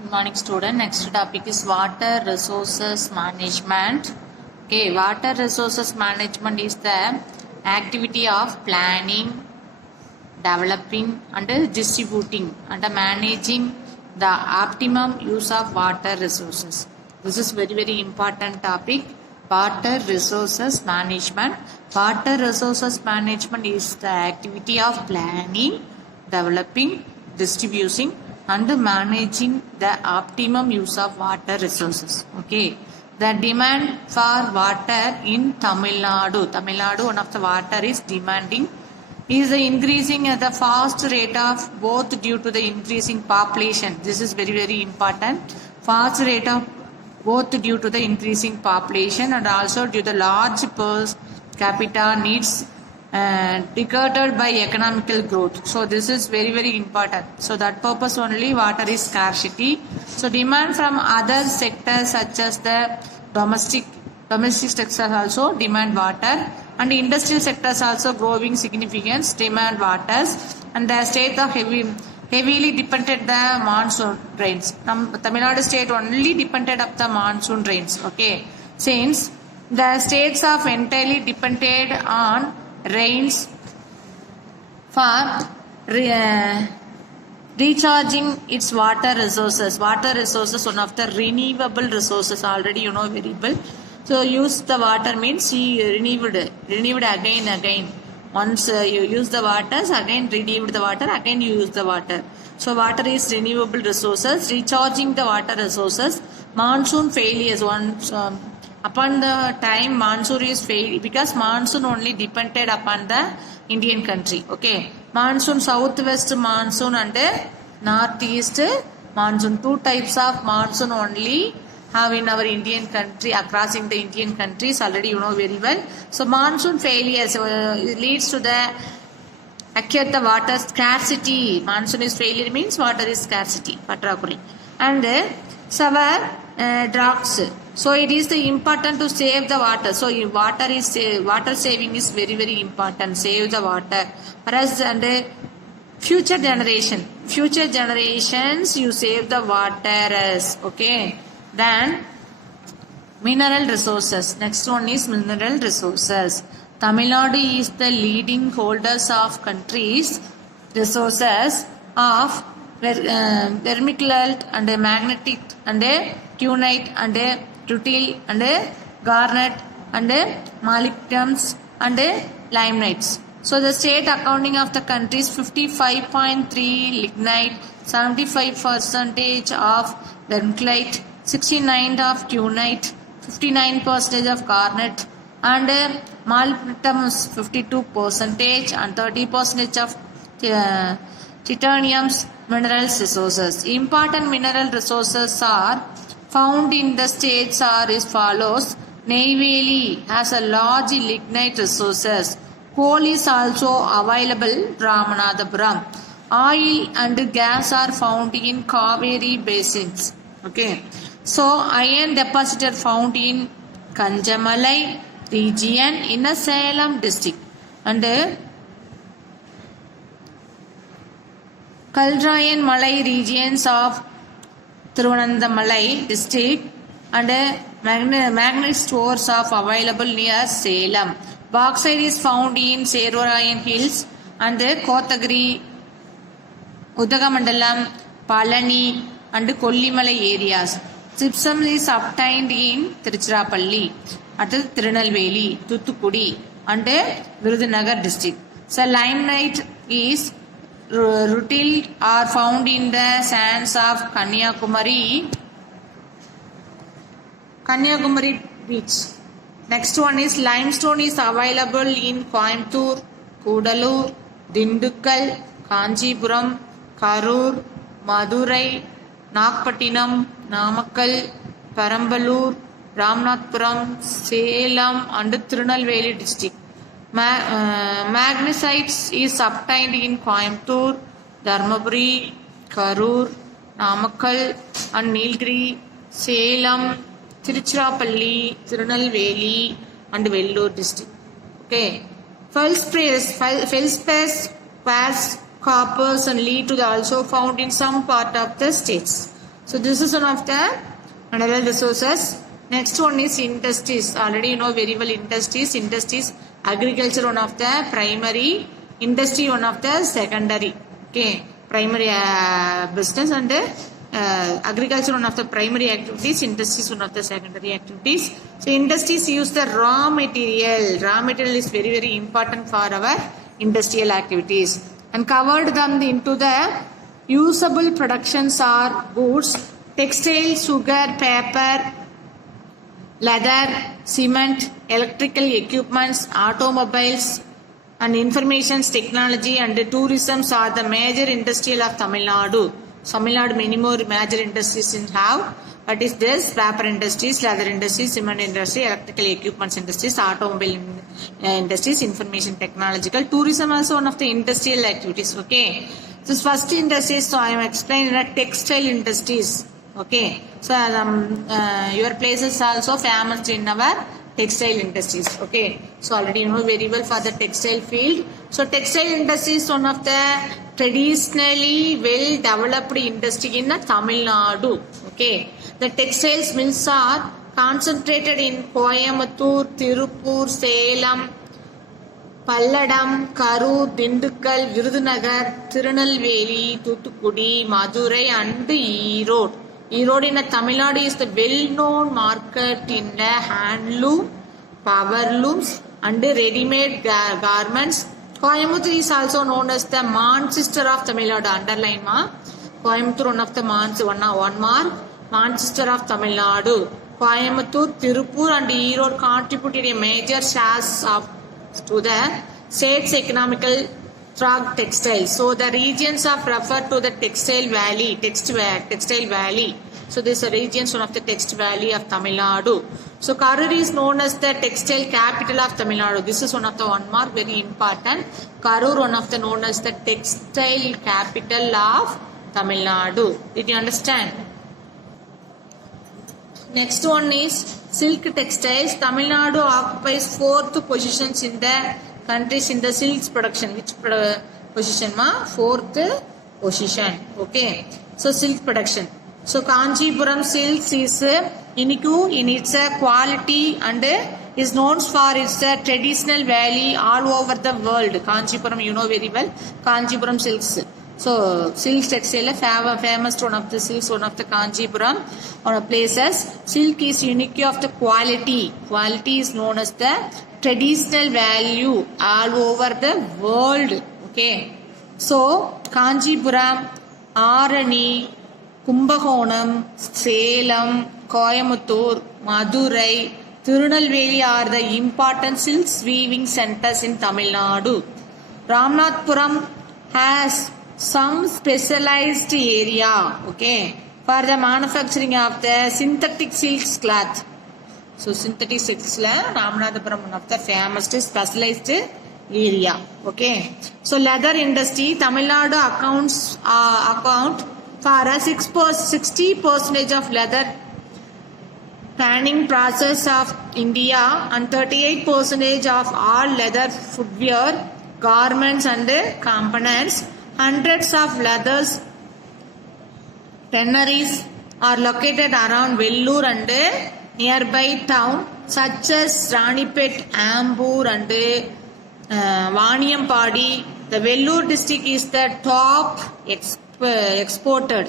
Good morning, student. Next topic is water resources management. Okay, water resources management is the activity of planning, developing and distributing and managing the optimum use of water resources. This is very important topic. Water resources management. Water resources management is the activity of planning, developing, distributing and managing the optimum use of water resources. Okay. The demand for water in Tamil Nadu, one of the water is demanding, is increasing at the fast rate of both due to the increasing population. This is very important. Fast rate of both due to the increasing population and also due to large per capita needs triggered by economical growth. So this is very important. So that purpose only water is scarcity. So demand from other sectors such as the domestic sectors also demand water, and industrial sectors also growing significance demand waters, and the state of heavily depended the monsoon rains. Tamil Nadu state only depended of the monsoon rains. Okay, since the states of entirely depended on rains for recharging its water resources. Water resources, one of the renewable resources, already you know very well. So use the water means renewed again. Once you use the waters, again renewed the water, again you use the water. So water is renewable resources. Recharging the water resources. Monsoon failures. Once upon the time monsoon is failed, because monsoon only depended upon the Indian country. Okay, monsoon, southwest monsoon and northeast monsoon. Two types of monsoon only have in our Indian country, across in the Indian countries, already you know very well. So monsoon failures leads to the acute the water scarcity. Monsoon is failure means water is scarcity, and severe droughts. So it is the important to save the water. So water saving is very important. Save the water. Whereas and future generations you save the water. Okay. Then mineral resources. Next one is mineral resources. Tamil Nadu is the leading holders of countries resources of vermiculite and magnetic and cunite and rutile and garnet and molybdenums and limenites. So the state accounting of the country is 55.3 lignite, 75% of vermiculite, 69% of cunite, 59% of garnet, and molybdenums 52% and 30% of titanium's mineral resources. Important mineral resources are found in the states are as follows. Neyveli has a large lignite resources. Coal is also available Ramanathapuram. Oil and gas are found in Kaveri basins. Okay. So iron deposit found in Kanjamalai region in a Salem district, and Kaldrayan Malay regions of Thiruvananthamalai district, and magnet stores of available near Salem. Bauxite is found in Servarayan Hills and Kotagiri, Udagamandalam, Palani and Kollimalai areas. Gypsum is obtained in Tiruchirappalli, at Tirunelveli, Thuthukudi and Virudhunagar district. So limonite is rutile are found in the sands of Kanyakumari beach. Next one is limestone is available in Coimbatore, Kudalur, Dindukkal, Kanjipuram, Karur, Madurai, Nagpattinam, Namakkal, Perambalur, Ramanathapuram, Salem and Tirunelveli district. Magnesite is obtained in Coimbatore, Dharmaburi, Karur, Namakkal and Nilgiri, Salem, Tiruchirappalli, Tirunelveli and Vellore district. Okay. Feldspar quartz, coppers and lead to the also found in some part of the states. So this is one of the mineral resources. Next one is industries. Already you know very well industries. Industries, agriculture one of the primary, industry one of the secondary. Okay, primary business and agriculture one of the primary activities, industries one of the secondary activities. So industries use the raw material. Raw material is very very important for our industrial activities, and covered them into the usable productions are goods, textile, sugar, paper, leather, cement, electrical equipments, automobiles, and information technology and tourism are the major industrial of Tamil Nadu. Tamil Nadu many more major industries have. What is this? Paper industries, leather industries, cement industry, electrical equipments industries, automobile industries, information technological. Tourism also one of the industrial activities. Okay. This first industries, so I am explaining the textile industries. Okay. So your places also famous in our textile industries. Okay. So already you know very well for the textile field. So textile industry is one of the traditionally well developed industry in Tamil Nadu. Okay. The textiles mills are concentrated in Coimbatore, Tirupur, Salem, Palladam, Karur, Dindukkal, Virudhunagar, Tirunelveli, Thoothukudi, Madurai and Erode. Erode in Tamil Nadu is the well-known market in the handloom, powerlooms and ready-made garments. Coimbatore is also known as the Manchester of Tamil Nadu. Underline ma. Coimbatore one of the one mark. Manchester of Tamil Nadu. Coimbatore, Tirupur and Erode contributed a major share to the state's economical through textiles. So the regions are referred to the textile valley. Textile valley. So this is regions one of the textile valley of Tamil Nadu. So Karur is known as the textile capital of Tamil Nadu. This is one of the one mark very important. Karur one of the known as the textile capital of Tamil Nadu. Did you understand? Next one is silk textiles. Tamil Nadu occupies 4th positions in the countries in the silks production. Which position ma? 4th position. Okay. So silk production. So Kanchipuram silks is unique in its quality and is known for its traditional value all over the world. Kanchipuram you know very well. Kanchipuram silks. So silk textile famous one of the silks, one of the Kanchipuram places. Silk is unique of the quality. Quality is known as the traditional value all over the world. Okay. So Kanchipuram, Arani, Kumbakonam, Salem, Coimbatore, Madurai, Tirunelveli are the important silk weaving centers in Tamil Nadu. Ramanathapuram has some specialized area, okay, for the manufacturing of the synthetic silks cloth. So synthetic silks Ramanathapuram one of the famous specialized area. Okay. So leather industry, Tamil Nadu account for a 60% of leather tanning process of India and 38% of all leather footwear, garments and components. Hundreds of leather tanneries are located around Vellore and nearby town such as Ranipet, Ambur and Vaniyampadi. The Vellore district is the top exported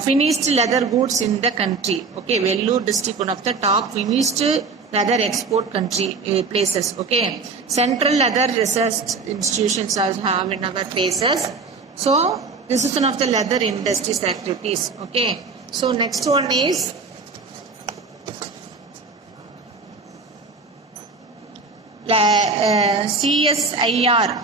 finished leather goods in the country. Okay, Vellore district one of the top finished leather export country places. Okay, central leather research institutions also have in our places. So this is one of the leather industries activities. Okay, so next one is CSIR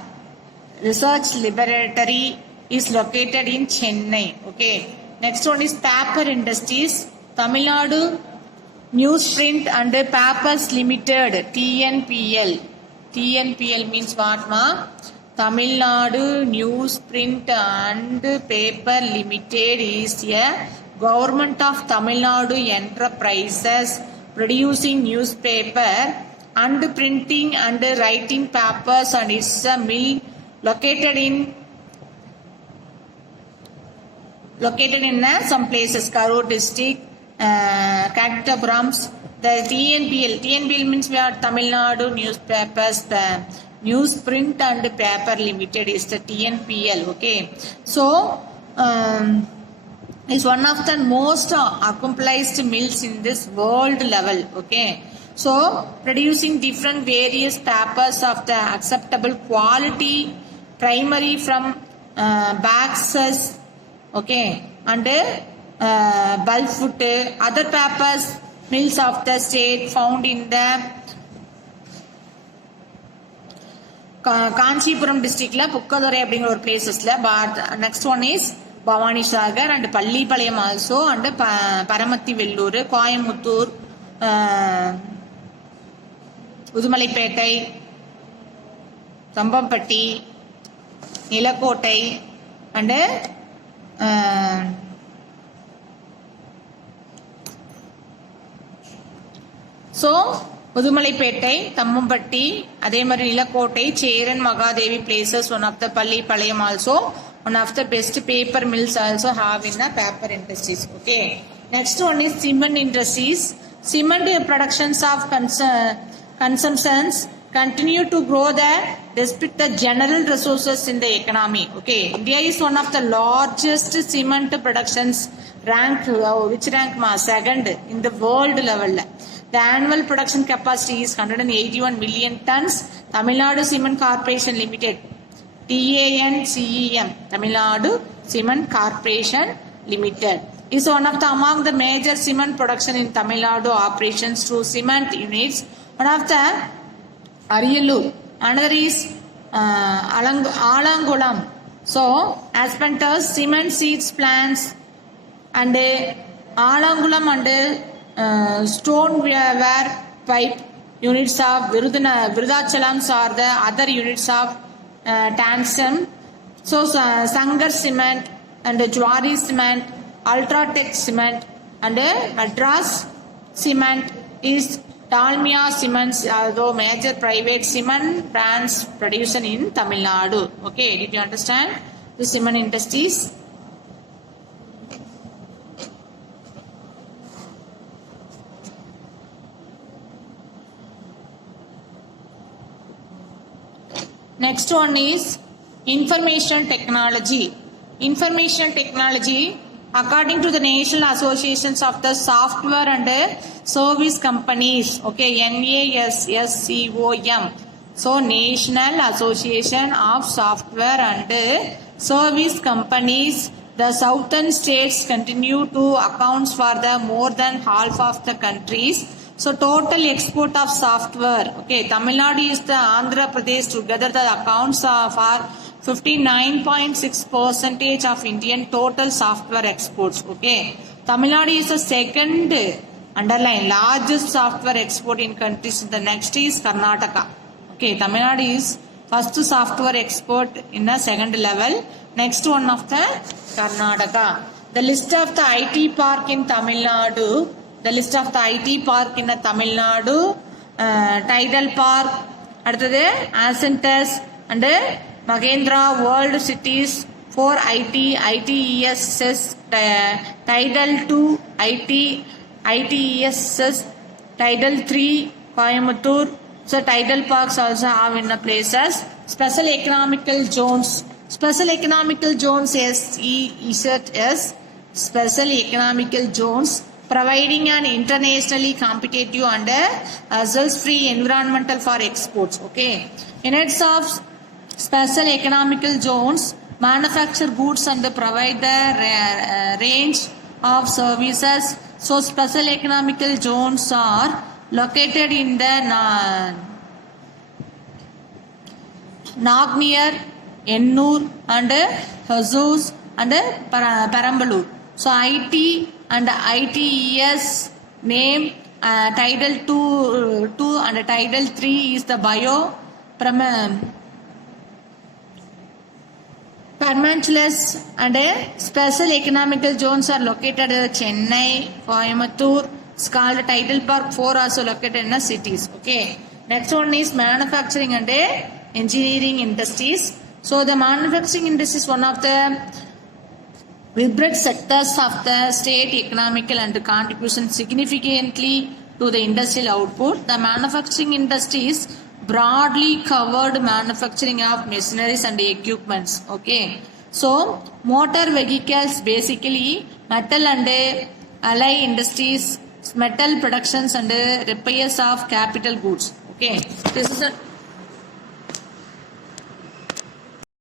Research Laboratory is located in Chennai. Okay, next one is paper industries. Tamil Nadu Newsprint and Papers Limited, TNPL. TNPL means what ma? Tamil Nadu Newsprint and Paper Limited is a government of Tamil Nadu enterprises producing newspaper and printing and writing papers, and it's a mill located in located in some places, Karur district, Kaktapuram. The TNPL means we are Tamil Nadu Newspapers, Newsprint and Paper Limited is the TNPL. Okay, so is one of the most accomplished mills in this world level. Okay, so producing different various papers of the acceptable quality, primary from Baxus, okay, and Bulfoot, other papers mills of the state found in the Kanchipuram district la Pukkadore அப்படிங்கிற ஒரு பிளேசஸ்ல. Next one is Bhavani Sagar and Pallipalayam also, and Paramatti Vellur, Coimbatore, Udumalaipettai, Tambampatti, Nilakottai, and so Udumalaipettai, Tambampatti, அதே மாதிரி Nilakottai, Cheran Mahadevi places, one of the Pallipalayam also, one of the best paper mills also have in the paper industries. Okay, next one is cement industries. Cement productions of consumptions continue to grow despite the general resources in the economy. Okay, India is one of the largest cement productions, which rank second in the world level. The annual production capacity is 181 million tons. Tamil Nadu Cement Corporation Limited, TANCEM, Tamil Nadu Cement Corporation Limited, is one of the among the major cement production in Tamil Nadu operations through cement units. One of the Ariyallur, another is Alangulam. So, Aspentos cement seeds plants and Alangulam and stoneware pipe units of Virudachalams are the other units of Tansam. So Sangar cement and Jwari cement, Ultratech cement and Madras cement is Dalmia Cements, although major private cement brands produced in Tamil Nadu. Okay, did you understand the cement industries? Next one is information technology. Information technology, according to the National Associations of the Software and Service Companies, okay, NASSCOM. So, National Association of Software and Service Companies, the southern states continue to account for the more than half of the countries. So total export of software, okay, Tamil Nadu is the Andhra Pradesh together the accounts for 59.6% of Indian total software exports. Okay, Tamil Nadu is the second underline largest software export in countries. The next is Karnataka. Okay, Tamil Nadu is first software export in the second level. Next one of the Karnataka. The list of the IT park in Tamil Nadu. The list of the IT park in Tamil Nadu, Tidal Park, Ascentus and Mahendra World Cities for IT, ITESS, Tidal 2, ITESS, Tidal 3, Coimbatore. So Tidal Parks also have in the places. Special Economical Zones. Special Economical Zones SEZS. Special Economical Zones, providing an internationally competitive and hassle-free environmental for exports. Okay, units of special economical zones manufacture goods and provide the range of services. So, special economical zones are located in the Nagneer, Ennur, and Hosur and Perambalur. So, IT and ITES name Tidal 2 and Tidal 3 is the bio permanentless and special economical zones are located in Chennai, Coimbatore. It's called Tidal Park 4 also located in the cities. Okay. Next one is manufacturing and engineering industries. So the manufacturing industry is one of the vibrant sectors of the state economical and contribution significantly to the industrial output. The manufacturing industries broadly covered manufacturing of machineries and equipments. Okay, so motor vehicles basically metal and allied industries, metal productions and repairs of capital goods. Okay, this is a